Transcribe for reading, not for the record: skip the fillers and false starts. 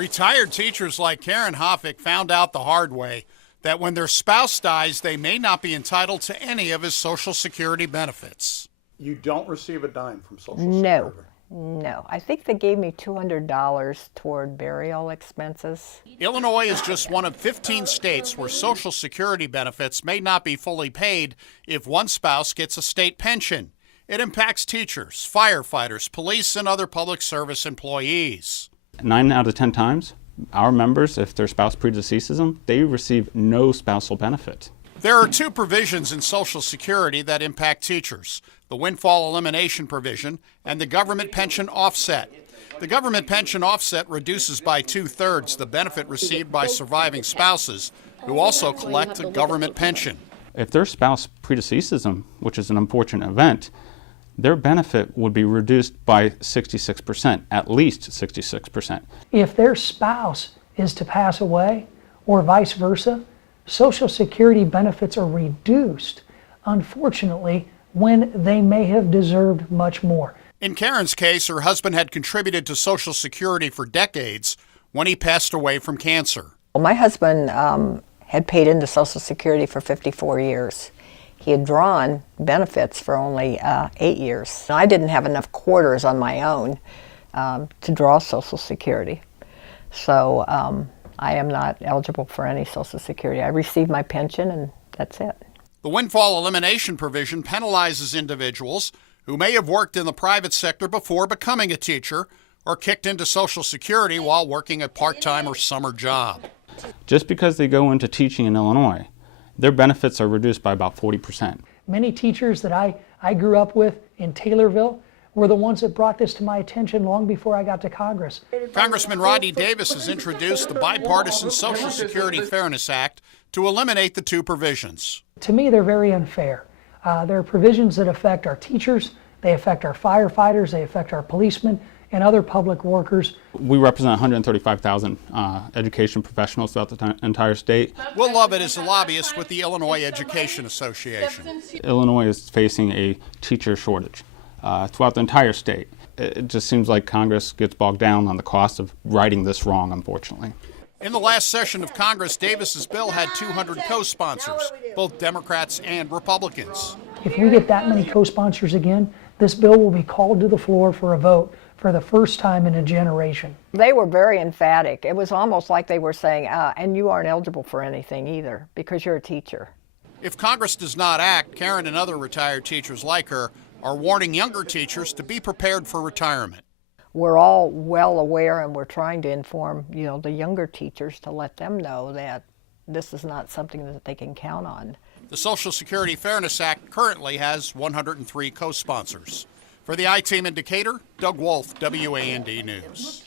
Retired teachers like Karen Hoffick found out the hard way that when their spouse dies, they may not be entitled to any of his Social Security benefits. You don't receive a dime from Social Security? No. I think they gave me $200 toward burial expenses. Illinois is just one of 15 states where Social Security benefits may not be fully paid if one spouse gets a state pension. It impacts teachers, firefighters, police, and other public service employees. 9 out of 10 times, our members, if their spouse predeceases them, they receive no spousal benefit. There are two provisions in Social Security that impact teachers: the windfall elimination provision and the government pension offset. The government pension offset reduces by 2/3 the benefit received by surviving spouses who also collect a government pension. If their spouse predeceases them, which is an unfortunate event, their benefit would be reduced by 66%, at least 66%. If their spouse is to pass away, or vice versa, Social Security benefits are reduced, unfortunately, when they may have deserved much more. In Karen's case, her husband had contributed to Social Security for decades when he passed away from cancer. Well, my husband had paid into Social Security for 54 years. He had drawn benefits for only 8 years. I didn't have enough quarters on my own to draw Social Security. So I am not eligible for any Social Security. I receive my pension and that's it. The windfall elimination provision penalizes individuals who may have worked in the private sector before becoming a teacher or kicked into Social Security while working a part-time or summer job. Just because they go into teaching in Illinois, their benefits are reduced by about 40%. Many teachers that I grew up with in Taylorville were the ones that brought this to my attention long before I got to Congress. Congressman Rodney Davis has introduced the bipartisan Social Security Fairness Act to eliminate the two provisions. To me, they're very unfair. There are provisions that affect our teachers, they affect our firefighters, they affect our policemen, and other public workers. We represent 135,000 education professionals throughout the entire state. Will Lovett is a lobbyist with the Illinois Education Association. Illinois is facing a teacher shortage throughout the entire state. It just seems like Congress gets bogged down on the cost of righting this wrong, unfortunately. In the last session of Congress, Davis's bill had 200 co-sponsors, both Democrats and Republicans. If we get that many co-sponsors again, this bill will be called to the floor for a vote for the first time in a generation. They were very emphatic. It was almost like they were saying, and you aren't eligible for anything either because you're a teacher. If Congress does not act, Karen and other retired teachers like her are warning younger teachers to be prepared for retirement. We're all well aware, and we're trying to inform, the younger teachers to let them know that this is not something that they can count on. The Social Security Fairness Act currently has 103 co-sponsors. For the I-Team Indicator, Doug Wolfe, WAND News.